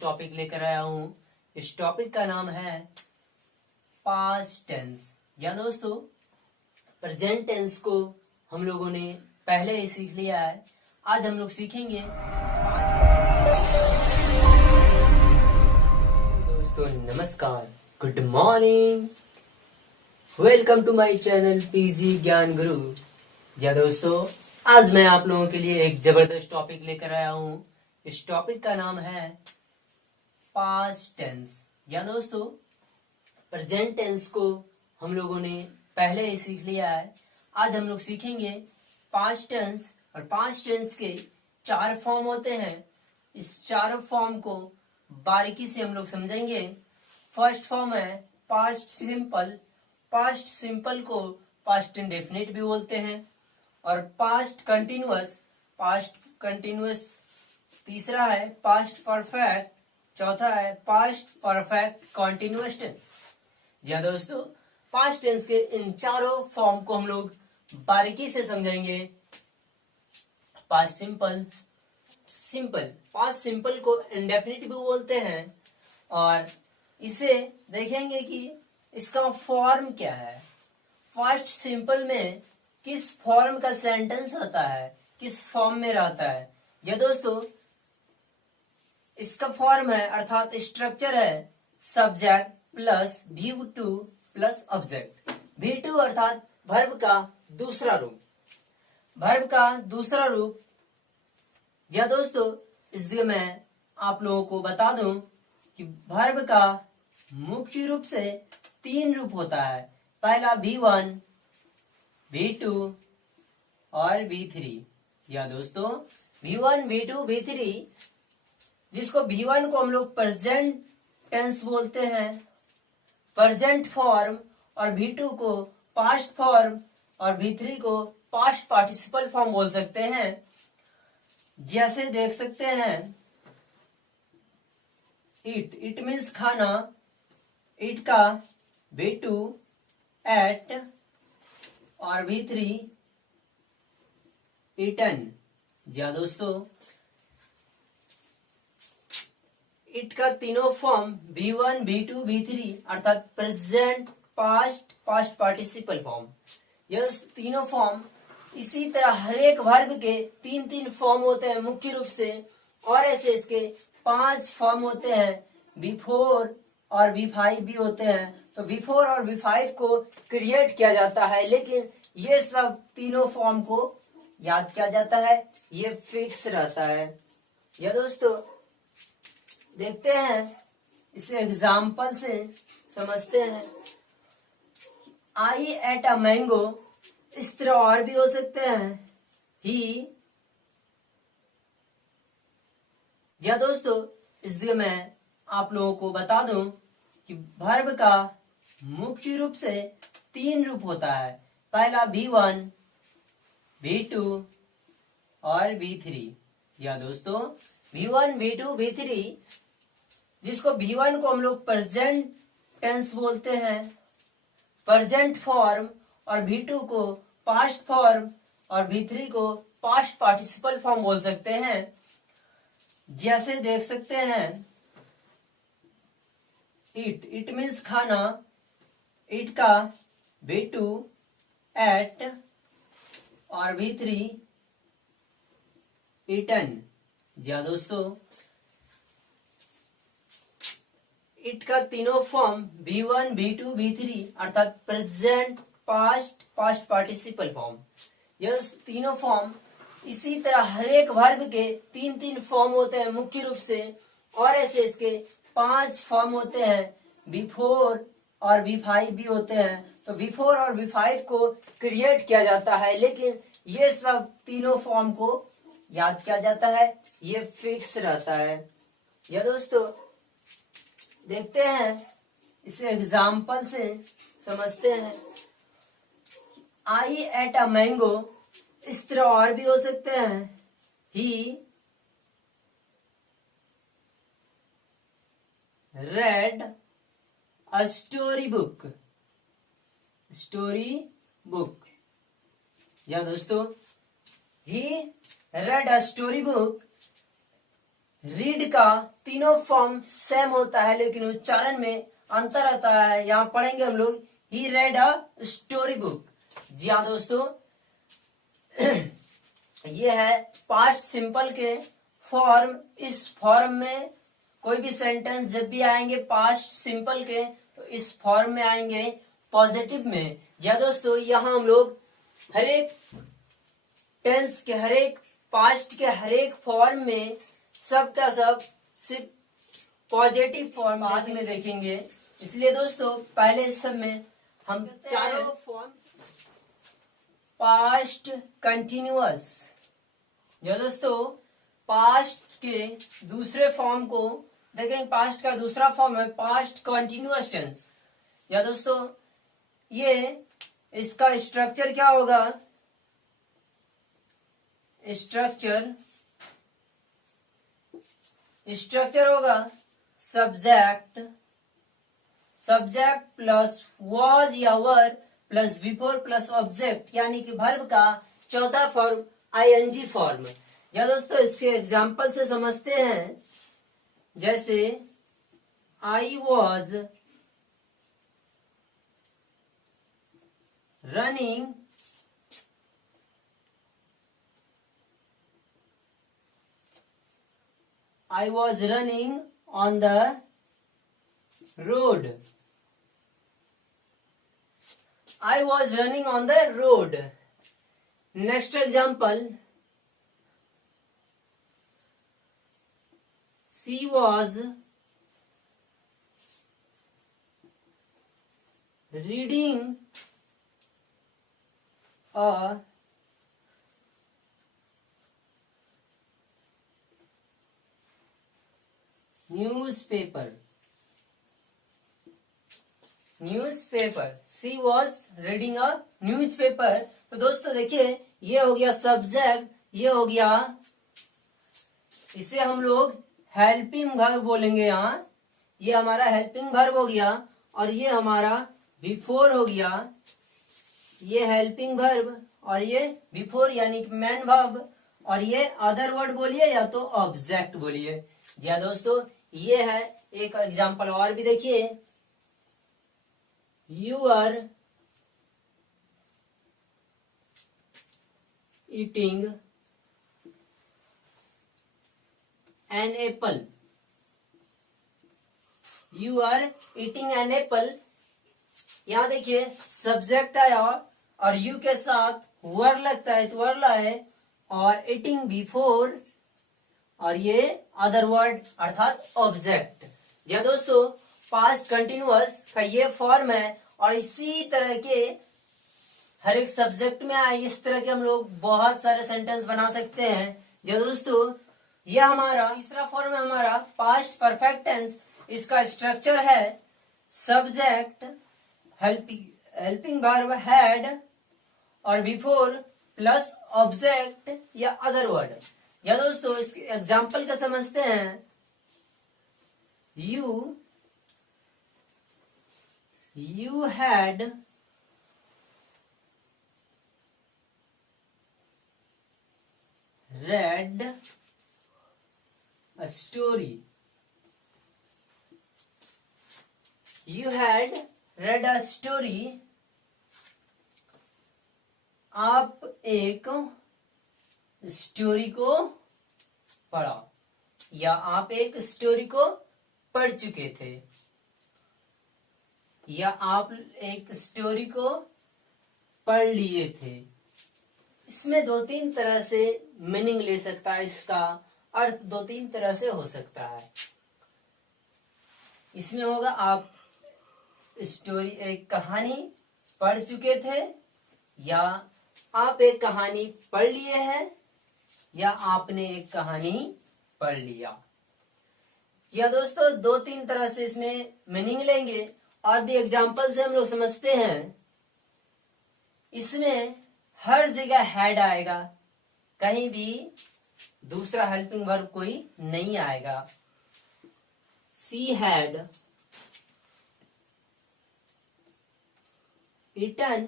Topic लेकर आया हूँ। इस टॉपिक का नाम है पास्ट टेंस। या दोस्तों, प्रेजेंट टेंस को हम लोगों ने पहले ही सीख लिया है। आज हम लोग सीखेंगे दोस्तों नमस्कार, good morning, welcome to my channel PG Gyan Guru. या दोस्तों, आज मैं आप लोगों के लिए एक जबरदस्त टॉपिक लेकर आया हूँ। इस टॉपिक का नाम है पास्ट टेंस। या दोस्तों, प्रेजेंट टेंस को हम लोगों ने पहले ही सीख लिया है। आज हम लोग सीखेंगे पास्ट टेंस। और पास्ट टेंस के 4 फॉर्म होते हैं। इस चारों फॉर्म को बारीकी से हम लोग समझेंगे। फर्स्ट फॉर्म है पास्ट सिंपल। पास्ट सिंपल को पास्ट इंडेफिनिट भी बोलते हैं। और पास्ट कंटिन्यूअस तीसरा है पास्ट परफेक्ट, चौथा है पास्ट परफेक्ट कंटिन्यूअस टेंस। जी हाँ दोस्तों, पास्ट टेंस के इन चारों फॉर्म को हम लोग बारीकी से समझेंगे। पास्ट सिंपल पास्ट सिंपल को इंडेफिनिट भी बोलते हैं। और इसे देखेंगे कि इसका फॉर्म क्या है। पास्ट सिंपल में किस फॉर्म का सेंटेंस आता है, किस फॉर्म में रहता है। ये दोस्तों, इसका फॉर्म है अर्थात स्ट्रक्चर है subject plus V2 plus object. V2 अर्थात वर्ब का दूसरा रूप। या दोस्तों, इसलिए मैं आप लोगों को बता दूं कि वर्ब का मुख्य रूप से 3 रूप होता है। पहला V1, V2 और V3। या दोस्तों, V1, V2, V3, जिसको V1 को हम लोग प्रेजेंट टेंस बोलते हैं, प्रेजेंट फॉर्म, और V2 को पास्ट फॉर्म, और V3 को पास्ट पार्टिसिपल फॉर्म बोल सकते हैं। जैसे देख सकते हैं, इट मीन्स खाना, इट का V2 एट, और V3 ईटन। या दोस्तों, इट का तीनों फॉर्म V1, V2, V3 अर्थात present, past, past participle form. यह तीनों फॉर्म इसी तरह हर एक वर्ब के 3 फॉर्म होते हैं मुख्य रूप से। और ऐसे इसके 5 फॉर्म होते हैं। V4 और V5 भी होते हैं। तो V4 और V5 को क्रिएट किया जाता है, लेकिन ये सब तीनों फॉर्म को याद किया जाता है, ये फिक्स रहता है। या दोस्तों, देखते हैं, इसे एग्जाम्पल से समझते हैं। आई एट अ मैंगो, इस तरह और भी हो सकते हैं। ही। या दोस्तों, इसलिए मैं आप लोगों को बता दूं कि वर्ब का मुख्य रूप से 3 रूप होता है। पहला V1, V2 और V3। या दोस्तों, V1, V2, V3, जिसको V1 को हम लोग प्रेजेंट टेंस बोलते हैं, प्रेजेंट फॉर्म, और V2 को पास्ट फॉर्म, और V3 को पास्ट पार्टिसिपल फॉर्म बोल सकते हैं। जैसे देख सकते हैं, इट मीन्स खाना, इट का V2 एट, और V3 ईटन। या दोस्तों, इट का तीनों फॉर्म V1, V2, V3 अर्थात present, past, past participle form. यह तीनों फॉर्म इसी तरह हर एक वर्ब के 3 फॉर्म होते हैं मुख्य रूप से। और ऐसे इसके 5 फॉर्म होते हैं। V4 और V5 भी होते हैं। तो V4 और V5 को क्रिएट किया जाता है, लेकिन ये सब तीनों फॉर्म को याद किया जाता है, ये फिक्स रहता है। या दोस्तों, देखते हैं, इसे एग्जाम्पल से समझते हैं। आई एट अ मैंगो, इस तरह और भी हो सकते हैं। He read a story book. या दोस्तों, he read a story book read का तीनों फॉर्म सेम होता है, लेकिन उच्चारण में अंतर आता है। यहाँ पढ़ेंगे हम लोग ही रेड अ स्टोरी बुक। जी हाँ दोस्तों, ये है पास्ट सिंपल के फॉर्म। इस फॉर्म में कोई भी सेंटेंस जब भी आएंगे पास्ट सिंपल के, तो इस फॉर्म में आएंगे पॉजिटिव में। या दोस्तों, यहाँ हम लोग हर एक टेंस के, हर एक पास्ट के हर एक फॉर्म में सब का सब सिर्फ पॉजिटिव फॉर्म बाद में देखेंगे। इसलिए दोस्तों, पहले इस सब में हम चारों फॉर्म पास्ट कंटिन्यूअस। जो दोस्तों, पास्ट के दूसरे फॉर्म को देखेंगे। पास्ट का दूसरा फॉर्म है पास्ट कंटिन्यूअस टेंस। या दोस्तों, ये इसका स्ट्रक्चर क्या होगा? स्ट्रक्चर होगा सब्जेक्ट प्लस वॉज या वर प्लस बिफोर प्लस ऑब्जेक्ट, यानी कि वर्ब का चौथा फॉर्म आईएनजी फॉर्म। या दोस्तों, इसके एग्जाम्पल से समझते हैं। जैसे I was running on the road. I was running on the road. Next example. She was reading a newspaper. She was reading a newspaper. तो दोस्तों देखिए, ये हो गया सब्जेक्ट, ये हो गया, इसे हम लोग हेल्पिंग वर्ब बोलेंगे। यहाँ ये हमारा हेल्पिंग वर्ब हो गया, और ये हमारा बिफोर हो गया। ये हेल्पिंग वर्ब और ये बिफोर यानी कि मेन वर्ब, और ये अदर वर्ड बोलिए या तो ऑब्जेक्ट बोलिए। जी हाँ दोस्तों, ये है। एक एग्जांपल और भी देखिए। You are eating an apple. You are eating an apple. यहां देखिए, सब्जेक्ट आया और यू के साथ वर्ड लगता है तो वर्ड लाए, और ईटिंग बिफोर, और ये अदर वर्ड अर्थात ऑब्जेक्ट। या दोस्तों, पास्ट कंटिन्यूअस का ये फॉर्म है, और इसी तरह के हर एक सब्जेक्ट में आए इस तरह के हम लोग बहुत सारे सेंटेंस बना सकते हैं। या दोस्तों, ये हमारा तीसरा फॉर्म है हमारा पास्ट परफेक्ट टेंस। इसका स्ट्रक्चर है सब्जेक्ट, हेल्पिंग वर्ब हैड, और बिफोर प्लस ऑब्जेक्ट या अदर वर्ड। या दोस्तों, इसके एग्जाम्पल का समझते हैं। You had read a story. You had read a story. आप एक स्टोरी को पढ़ा, या आप एक स्टोरी को पढ़ चुके थे, या आप एक स्टोरी को पढ़ लिए थे। इसमें दो तीन तरह से मीनिंग ले सकता है, इसका अर्थ दो तीन तरह से हो सकता है। इसमें होगा आप स्टोरी, एक कहानी पढ़ चुके थे, या आप एक कहानी पढ़ लिए हैं, या आपने एक कहानी पढ़ लिया। या दोस्तों, दो तीन तरह से इसमें मीनिंग लेंगे, और भी एग्जाम्पल से हम लोग समझते हैं। इसमें हर जगह हैड आएगा, कहीं भी दूसरा हेल्पिंग वर्ब कोई नहीं आएगा। She had eaten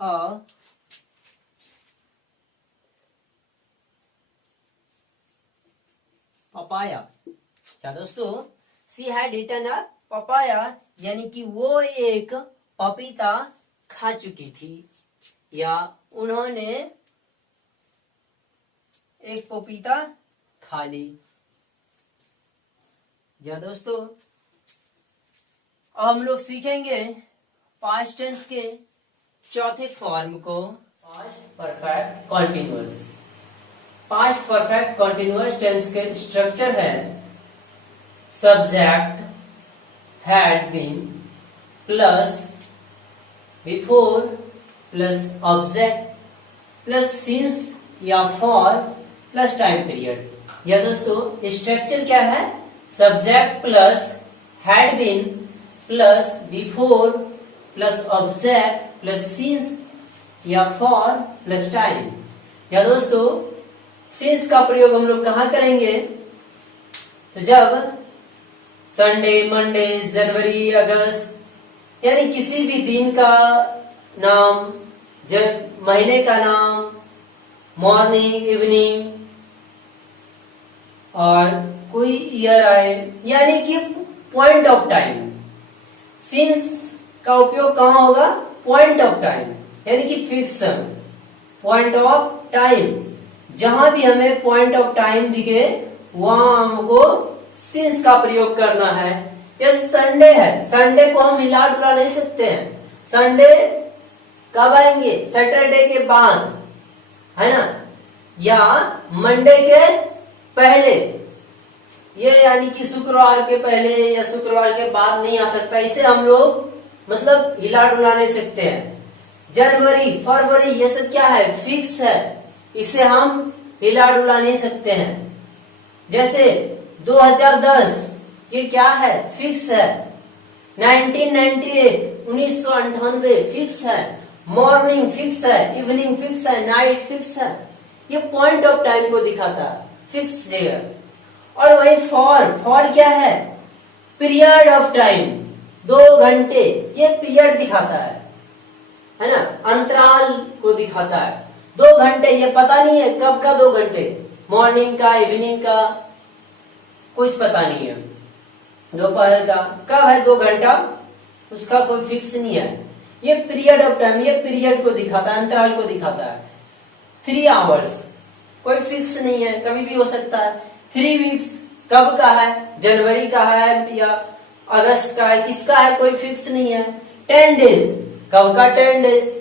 a papaya. क्या दोस्तों, she had eaten a papaya, यानी कि वो एक पपीता खा चुकी थी, या उन्होंने एक पपीता खा ली। या दोस्तों, अब हम लोग सीखेंगे पास्ट टेंस के चौथे फॉर्म को, past perfect continuous. Past perfect continuous tense के स्ट्रक्चर है subject had been plus before plus object plus since या फॉर प्लस टाइम पीरियड। या दोस्तों, स्ट्रक्चर क्या है? Subject plus had been plus before plus object plus since या for plus time. या दोस्तों, सिंस का प्रयोग हम लोग कहाँ करेंगे? तो जब संडे, मंडे, जनवरी, अगस्त, यानी किसी भी दिन का नाम, जब महीने का नाम, मॉर्निंग, इवनिंग और कोई ईयर आए, यानी कि पॉइंट ऑफ टाइम। सिंस का उपयोग कहाँ होगा? पॉइंट ऑफ टाइम, यानी कि फिक्स समय, पॉइंट ऑफ टाइम। जहां भी हमें पॉइंट ऑफ टाइम दिखे वहां हमको सिंस का प्रयोग करना है। ये संडे है, संडे को हम हिला डुला नहीं सकते हैं। संडे कब आएंगे? सैटरडे के बाद, है ना, या मंडे के पहले, ये यानी कि शुक्रवार के पहले या शुक्रवार के बाद नहीं आ सकता। इसे हम लोग मतलब हिला डुला नहीं सकते हैं। जनवरी, फरवरी, ये सब क्या है? फिक्स है, इसे हम हिला डुला नहीं सकते हैं। जैसे 2010, ये क्या है? फिक्स है। 1998, 1998 फिक्स है। मॉर्निंग फिक्स है, इवनिंग फिक्स है, नाइट फिक्स है। ये पॉइंट ऑफ टाइम को दिखाता है, फिक्स जगह। और वही फॉर क्या है? पीरियड ऑफ टाइम, 2 घंटे, ये पीरियड दिखाता है ना, अंतराल को दिखाता है। 2 घंटे, ये पता नहीं है कब का 2 घंटे, मॉर्निंग का, इवनिंग का, कुछ पता नहीं है। दोपहर का कब है 2 घंटा, उसका कोई फिक्स नहीं है। ये पीरियड ऑफ टाइम, ये पीरियड को दिखाता है, अंतराल को दिखाता है। 3 आवर्स, कोई फिक्स नहीं है, कभी भी हो सकता है। 3 वीक्स, कब का है? जनवरी का है या अगस्त का है, किसका है? कोई फिक्स नहीं है। 10 डेज, कब का 10 डेज?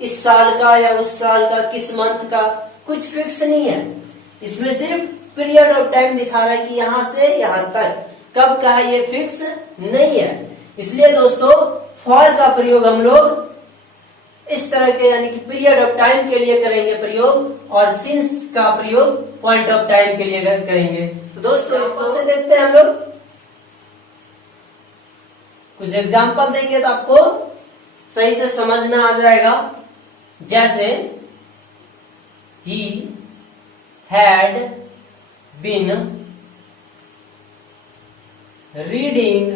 इस साल का या उस साल का, किस मंथ का, कुछ फिक्स नहीं है। इसमें सिर्फ पीरियड ऑफ टाइम दिखा रहा है कि यहां से यहां तक, कब का है ये फिक्स नहीं है। इसलिए दोस्तों, फॉर का प्रयोग हम लोग इस तरह के, यानी कि पीरियड ऑफ टाइम के लिए करेंगे प्रयोग, और सिंस का प्रयोग पॉइंट ऑफ टाइम के लिए करेंगे। तो दोस्तों, इसको से देखते हैं हम लोग, कुछ एग्जाम्पल देंगे तो आपको सही से समझ में आ जाएगा। जैसे ही had been reading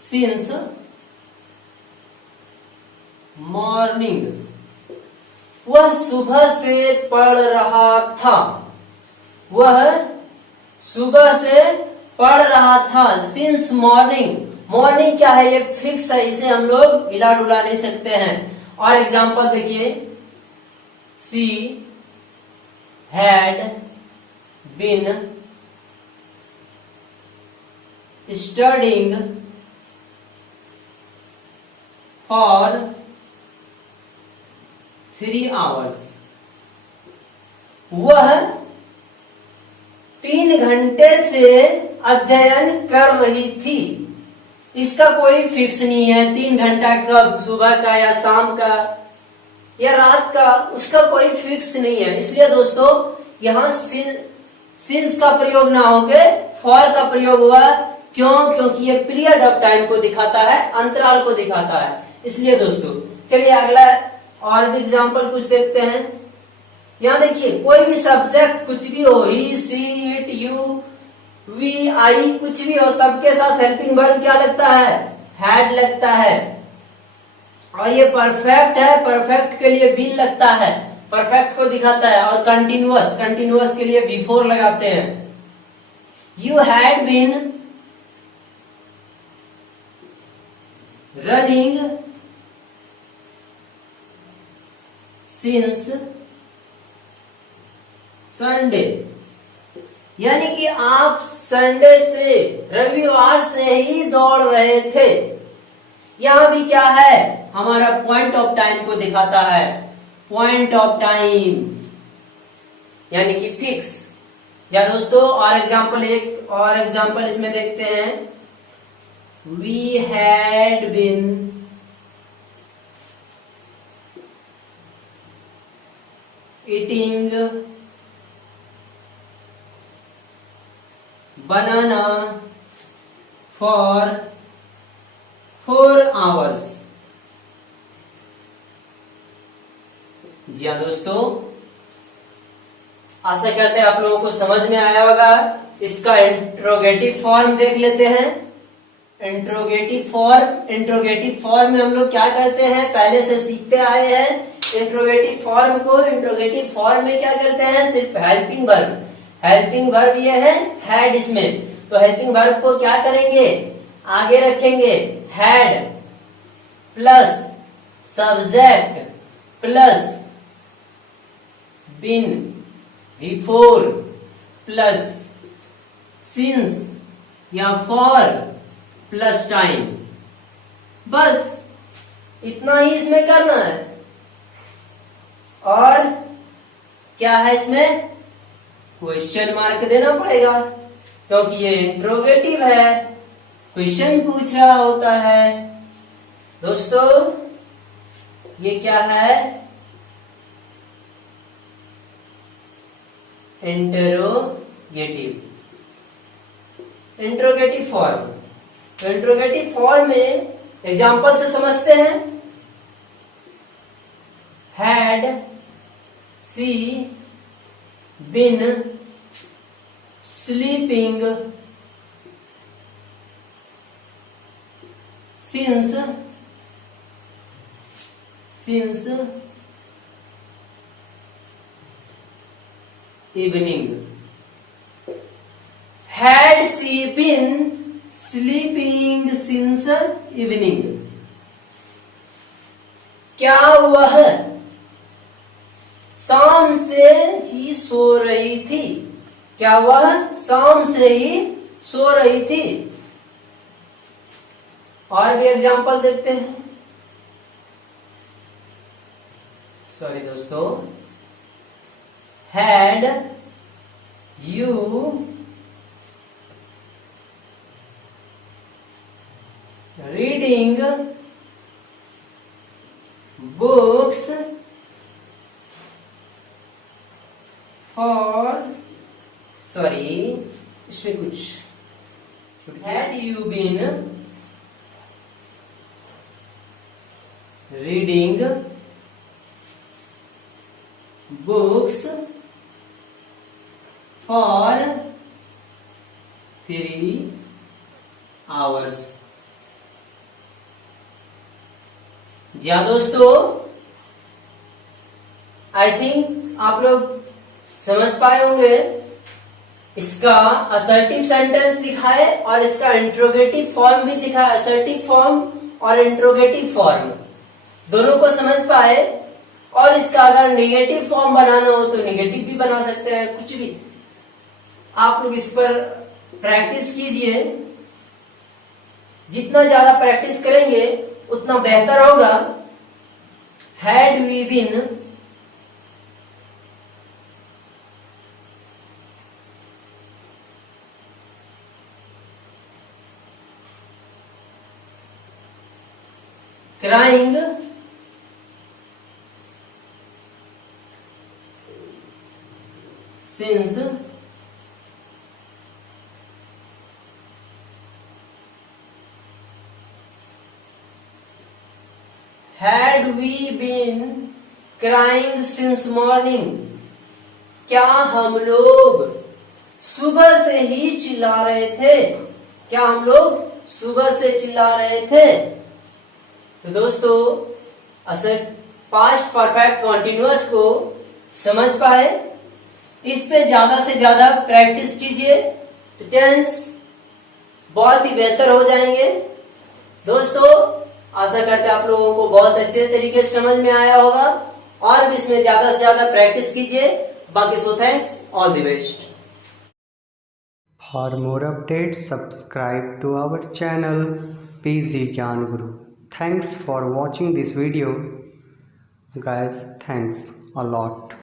since morning, वह सुबह से पढ़ रहा था। वह सुबह से पढ़ रहा था। सिंस मॉर्निंग, मॉर्निंग क्या है? ये फिक्स है, इसे हम लोग हिला डुला नहीं सकते हैं। और एग्जांपल देखिए, she had been studying for 3 hours. वह 3 घंटे से अध्ययन कर रही थी। इसका कोई फिक्स नहीं है, 3 घंटा कब, सुबह का या शाम का या रात का, उसका कोई फिक्स नहीं है। इसलिए दोस्तों, यहाँ सिंस का प्रयोग ना होके फॉर का प्रयोग हुआ। क्यों? क्योंकि ये पीरियड ऑफ टाइम को दिखाता है, अंतराल को दिखाता है। इसलिए दोस्तों, चलिए अगला और भी एग्जाम्पल कुछ देखते हैं। यहाँ देखिए, कोई भी सब्जेक्ट कुछ भी हो, ही, सी, इट, यू, वी, आई, कुछ भी हो, सबके साथ हेल्पिंग वर्ब क्या लगता है? हैड लगता है। और ये परफेक्ट है, परफेक्ट के लिए बीन लगता है। परफेक्ट को दिखाता है, और कंटिन्यूअस के लिए बिफोर लगाते हैं। You had been running since Sunday, यानी कि आप संडे से, रविवार से ही दौड़ रहे थे। यहां भी क्या है, हमारा पॉइंट ऑफ टाइम को दिखाता है, पॉइंट ऑफ टाइम यानी कि फिक्स। या दोस्तों एक और एग्जांपल इसमें देखते हैं। We had been eating banana for 4 hours। जी हाँ दोस्तों, आशा करते हैं आप लोगों को समझ में आया होगा। इसका इंट्रोगेटिव फॉर्म देख लेते हैं। इंट्रोगेटिव फॉर्म में हम लोग क्या करते हैं, पहले से सीखते आए हैं। इंट्रोगेटिव फॉर्म में क्या करते हैं, सिर्फ हेल्पिंग वर्ब ये है हैड इसमें, तो हेल्पिंग वर्ब को क्या करेंगे, आगे रखेंगे। Had plus subject plus been before plus since या फॉर प्लस टाइम, बस इतना ही इसमें करना है। और क्या है, इसमें क्वेश्चन मार्क देना पड़ेगा, क्योंकि ये इंट्रोगेटिव है, क्वेश्चन पूछ रहा होता है। दोस्तों ये क्या है, इंट्रोगेटिव फॉर्म। तो इंट्रोगेटिव फॉर्म में एग्जांपल से समझते हैं। Had she been sleeping since evening. Had she been sleeping since evening, क्या वह शाम से ही सो रही थी, क्या वह शाम से ही सो रही थी। और भी एग्जांपल देखते हैं। सॉरी दोस्तों, हैड यू रीडिंग बुक्स और इसमें कुछ, had you been reading books for 3 hours। जी हाँ दोस्तों, आई थिंक आप लोग समझ पाए होंगे। इसका असर्टिव सेंटेंस दिखाए और इसका इंट्रोगेटिव फॉर्म भी दिखाए। असर्टिव फॉर्म और इंट्रोगेटिव फॉर्म दोनों को समझ पाए। और इसका अगर नेगेटिव फॉर्म बनाना हो तो नेगेटिव भी बना सकते हैं, कुछ भी। आप लोग इस पर प्रैक्टिस कीजिए। जितना ज्यादा प्रैक्टिस करेंगे उतना बेहतर होगा। Had we been crying since had we been crying since morning, क्या हम लोग सुबह से ही चिल्ला रहे थे, क्या हम लोग सुबह से चिल्ला रहे थे। तो दोस्तों पास्ट परफेक्ट कॉन्टिन्यूअस को समझ पाए, इस पे ज्यादा से ज्यादा प्रैक्टिस कीजिए तो टेंस बहुत ही बेहतर हो जाएंगे। दोस्तों आशा करते हैं आप लोगों को बहुत अच्छे तरीके से समझ में आया होगा, और भी इसमें ज्यादा से ज्यादा प्रैक्टिस कीजिए। बाकी so thanks, all the best. For more updates, subscribe to our channel PG Gyan Guru. Thanks for watching this video, guys. Thanks a lot.